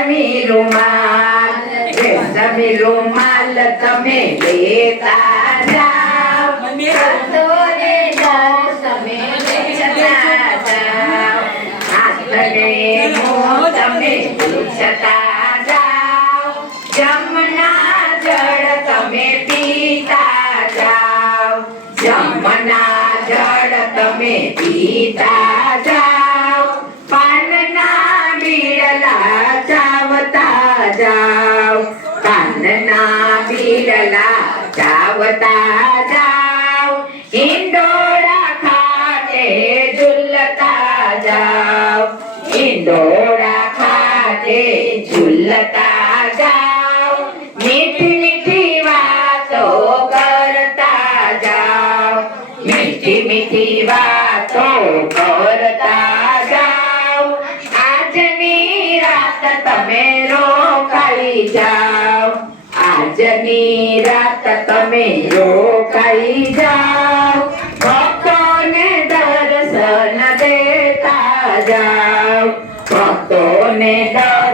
રૂમાલ રેશમી રૂમાલ તમે લેતા જાઓ તમે વેચતા જાઓ હાથને મોં તમે પૂછતા જાઓ જમના જળ તમે પીતા જાઓ જમના જળ તમે પીતા જાઓ પાનના બીડલા ચાવતા જાઓ પાનના બીડલા ચાવતા જાઓ ઈંડોળા ખાતે ઝૂલતા જાઓ ઈંડોળા ખાતે ઝૂલતા જાઓ મીઠી મીઠી વાતો કરતા જાઓ મીઠી મીઠી વાતો કરતા જાઓ આજની રાત તમે રોકાઈ જાઓ આજની રાત તમે રોકાઈ જાઓ ભક્તોને દર્શન દેતા જાઓ ભક્તોને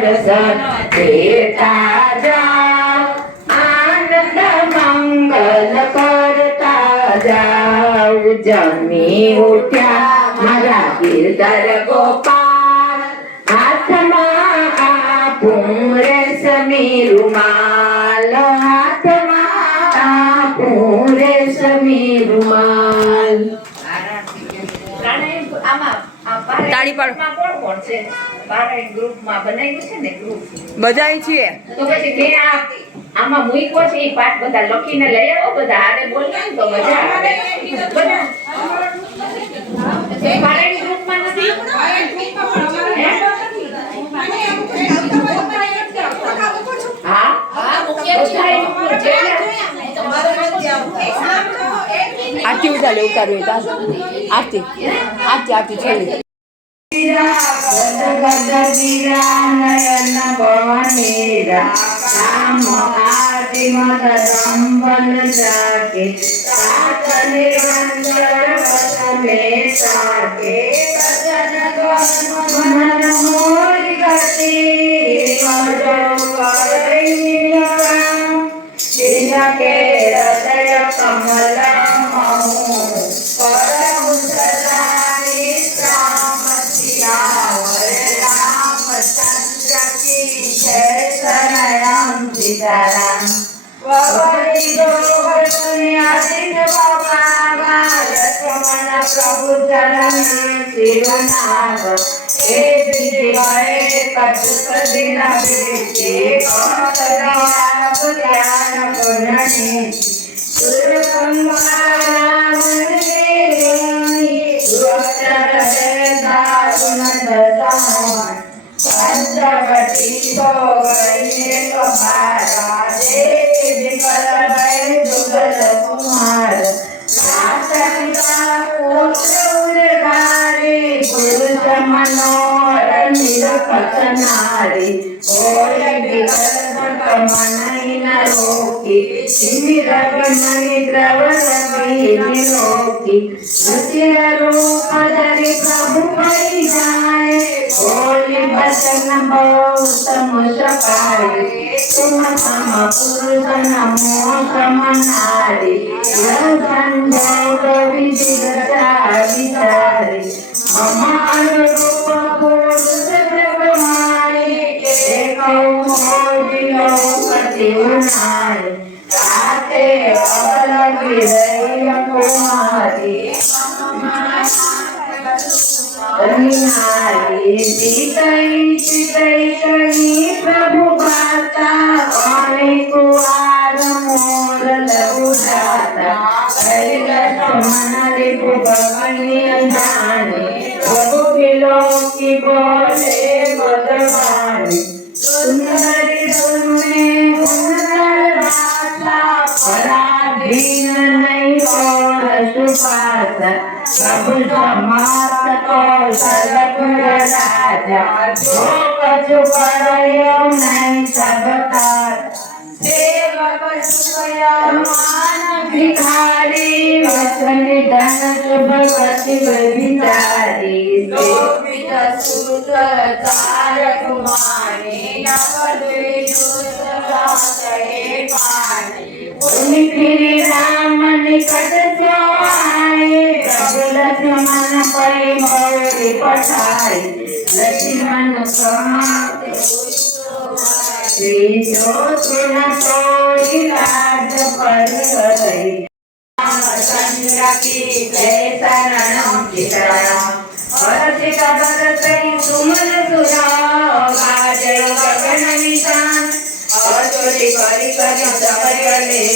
દર્શન દેતા જાઓ આનંદ મંગલ કરતા જાઓ જમી ઉઠ્યા મારા ગિરધર ગોપાલ હાથમાં આપું રેશમી રૂમાલ હાથમાં આપું રેશમી રૂમાલ તાળી પાડો. કોણ કોણ છે પારાયણ ગ્રુપમાં બનાવ્યું છે ને ગ્રુપ બધાય છીએ તો પછી મેં આમાં મૂક્યો છે એ પાઠ બધા લખીને લઈ આવો બધા હારે બોલીએ ને તો મજા આવે બધા પારાયણ ગ્રુપમાં નથી હા આરતી ઉતારે ઉતારવી આરતી આરતી આરતી છેલ્લી નયન ભવનેરા રામ આદિ મદ સંબલ જાકે સાતને વંદર વસમે સાકે સજન મન મોરી ગતિ મજો કરિયા કે હૃદય કમલ મહુ પરમ સદાની सीताराम प्रभु चरण शिवनाग पंचवटी तो गई तुम्हारा देवी विकल भय जुगल कुमार नाचनिका उर्गारी पुरुष मनोर निरपत नारी कोई विकल मनई न रोकी सिमिर मणि द्रवण रोकी रुचिर रूप धरि प्रभु भई जाए बोली बचन बहुत मुस्काए तुम सम पुरुष नमो सम नारी संजोग विधि विचारे मम अनुरूप पुरुष ब्रह्माई एक मोदियो पति उनाई ताते अबल विरय कुमारी नारी सीतई सीतई कही प्रभु माता और कुआर मोर लघु दाता मन रिपु भगवनी जाने प्रभु किलो की बोले मदवानी सुंदरी सुने सुंदर भाषा पराधीन नहीं और सुपासा प्रभु समाप्त को सर्वगुण राजा जो कछु करयो नहीं सबकार सेवक मान भिखारी वचन धन शुभ गति विचारी लोभित सुत तार कुमारी घूमी फिरी राम निकट जो आए, प्रभु लक्ष्मण पै मोरी पठाई, लक्ष्मण समाप्त श्री जो तृण तोड़ी लाज पर गई। रामचंद्र की जय शरणम सीताराम। हर्षित भरतई सुमन सुरा, बाजै गगन निशान, अतुलित करि करि सबले,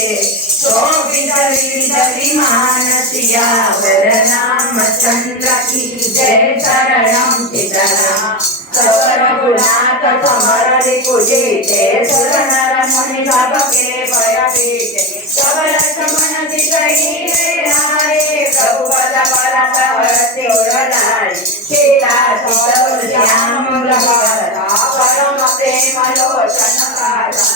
शोभित विविध विमान सियावर रामचंद्र की जय शरणम सीताराम। सकल गुणात समर रिपुजे, सुर नर मुनि सब के भय पीते, सबल समन दिखहि राये, प्रभु पद परत हरति उरलाय, सीता सुत श्याम रघुवर, परम प्रेम लोचन काजा,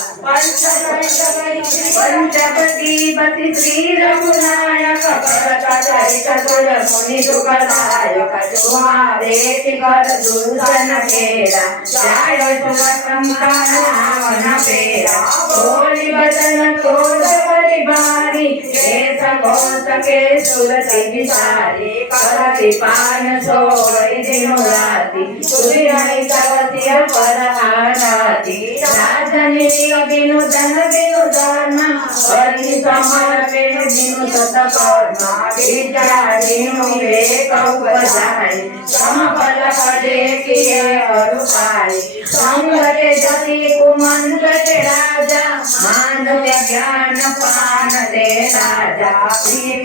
पंचपति पति श्री रघुनायक, भरत चरित सुर मुनि सुखदायक, तुम्हारे तिकर दुर्जन तेरा, जाय सुमतम का नाम पेरा, बोली बचन तोड़ बलि भारी, केस कोस के सुरति विचारी, करति पान सोई दिनु राति, तुरी हई सवसिय पर आराती, राजनी बिनु धन बिनु धर्म, हरि समर बिनु बिनु सतकर्म, विद्या बिनु विवेक उपजाय, समफल पदे किए अरु पाए, संगते जति कुमंत्र राजा, मानव ज्ञान पान दे राजा,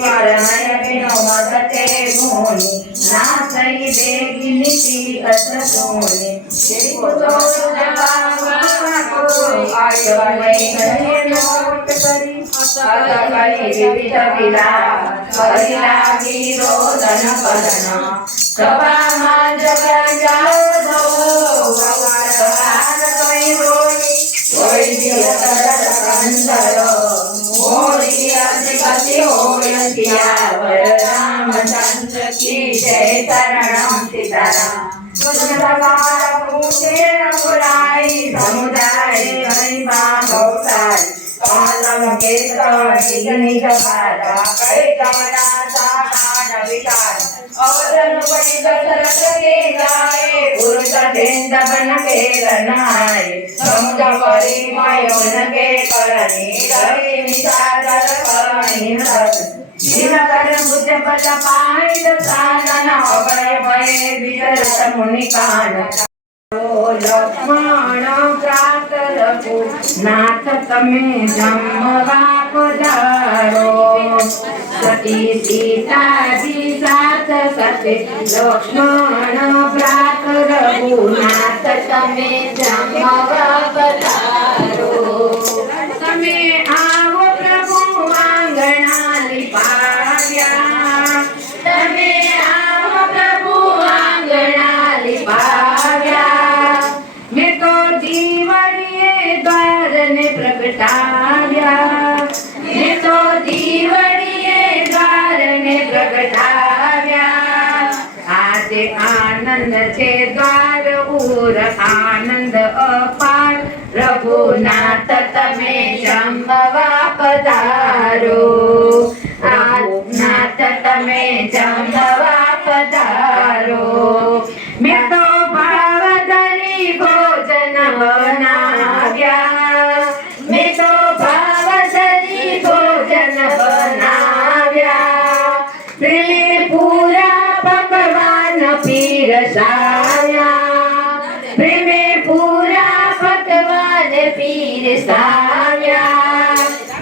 परमय बिनु मदते गुणी, नासई देगी नीति अस सोनी, विविध विलास हरिलागी रोदन कदन, सभा जग जाओ दो, कोई दिय तरत कंसर, मोरी अधिपति होय सियावर रामचंद्र की जय शरणम सीताराम। पूछे रघुराई, समुदाय महिमा गौसाई, कालम के निज भारा, कई कमला साकान विकार, और पति दशरथ के गाये, पुरुष तेज बन के रनाए, समुद्र परि मयोन के करनी, रवि निशाचर करनी रत्न, दिनकर बुझ बल पाई दसानन, अभय भय विचरत मुनि कान, लक्ष्मण प्रात रघुनाथ तमे जमवा पधारो, सती सीता जी साथ सते, लक्ष्मण प्रात रघुनाथ तमे जमवा पधारो, तमे आओ प्रभु आंगणा लिपाव्या, तमे आओ प्रभु आंगणा लिपाव्या, मैं तो दीवड़िए द्वार ने प्रगटाव्या, मैं तो दीवड़िए द्वार ने प्रगटाव्या, आते आनंद छे द्वार उर आनंद अपार, रघुनाथ तमे जमवा पधारो, नाथ तमे जमवा पधारो, मैं तो भाव धरी भोजन बनाव्या, मैं तो भाव धरी भोजन बनाव्या, प्रेमे पूरा पकवान पीरसाव्या, प्रेमे पूरा पकवान पीरसाव्या,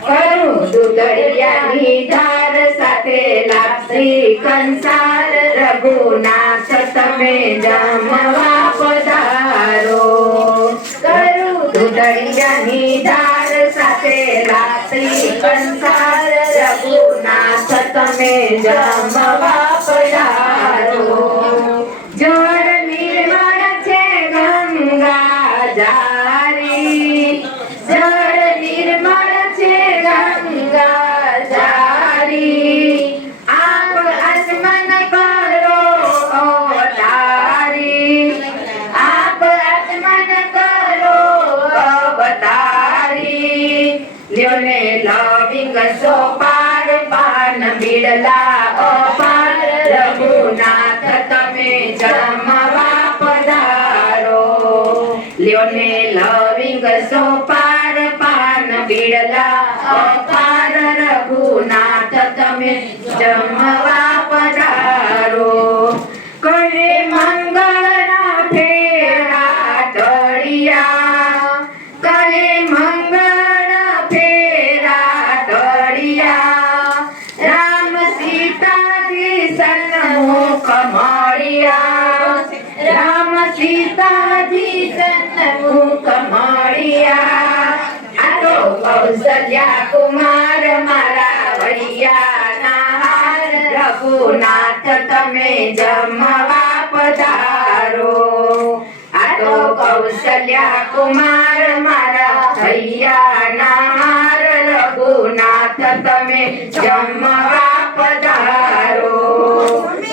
करू दुधड़ियानी धार साथे लापसी कंसार, रघुनाथ तमे जमवा पधारो, करू दुधड़ियानी धार साथे लापसी कंसार, रघुनाथ तमे जमवा पधारो, जल निर्मल छे गंगा जारी, जल निर्मल छे गंगा जारी, आप आचमन करो अवतारी, आप आचमन करो લ્યો ને લવિંગ સોપાર પાન બીડલા અપાર રઘુનાથ તમે જમવા પધારો લ્યો ને લવિંગ સોપાર પાન બીડલા અપાર રઘુનાથ તમે જમવા પધારો કહે મંગળના ફેરા તળિયા કહે મંગળના ફેરા તળિયા રામ સીતાજી સન્મુખ મળ્યા રામ સીતાજી સન્મુખ મળ્યા આ તો કૌશલ્યા કુમાર મારા વૈયાના હાર રઘુનાથ તમે જમવા પધારો આ તો કૌશલ્યા કુમાર મારા ભૈયાના હાર રઘુનાથ તમે જમવા પધારો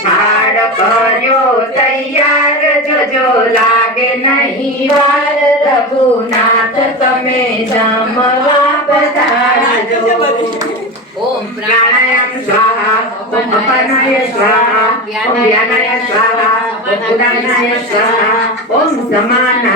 હાડ કર્યો તૈયાર જોજો લાગે નહીં વાર રઘુનાથ તમે જમવા પધારજો ઓમ પ્રાણાયામ સ્વાહા ઓમ અપાનાય સ્વાહા ઓમ વ્યાનાય સ્વાહા ઓમ ઉદાનાય સ્વાહા ઓમ સમાનાય